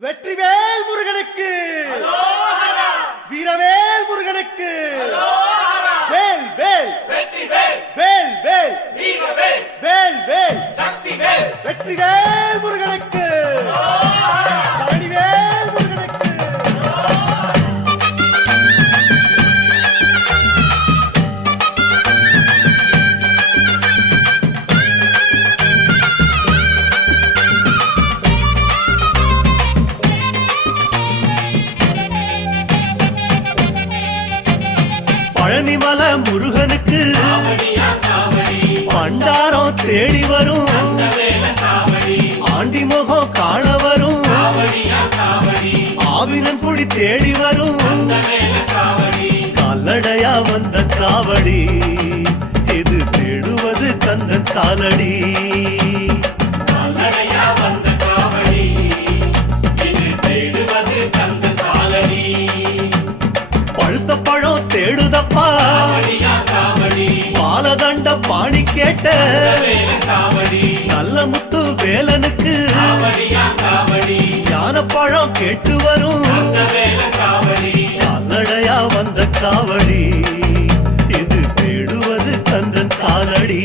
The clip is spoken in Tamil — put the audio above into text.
வெற்றிவேல் முருகனுக்கு, வீரவேல் முருகனுக்கு, வேல் வேல் வெற்றிவேல், வேல் வேல் வீரவேல், வேல் வேல் சக்திவேல், வெற்றிவேல் முருகனுக்கு, பழனிவேல் முருகனுக்கு. பழனிமல முருகனுக்கு காவடியா காவடி, பண்டாரம் தேடி வரும், வேல காவடி, ஆண்டி முகம் காண வரும், காவடியா காவடி, ஆவினன் குடி தேடி வரும், வேல காவடி, கால்நடையா வந்த காவடி, இது தேடுவது கந்தன் காலடி. கால்நடையா வந்த காவடி, இது தேடுவது கந்தன் காலடி. பழுத்த பழம் தேடுதப்பா, காவடியா காவடி, பாலதண்ட பாணி கேட்ட வேல காவடி, நல்ல முத்து வேலனுக்கு காவடியா காவடி, ஞானப்பழம் கேட்டு வரும், வேல காவடி.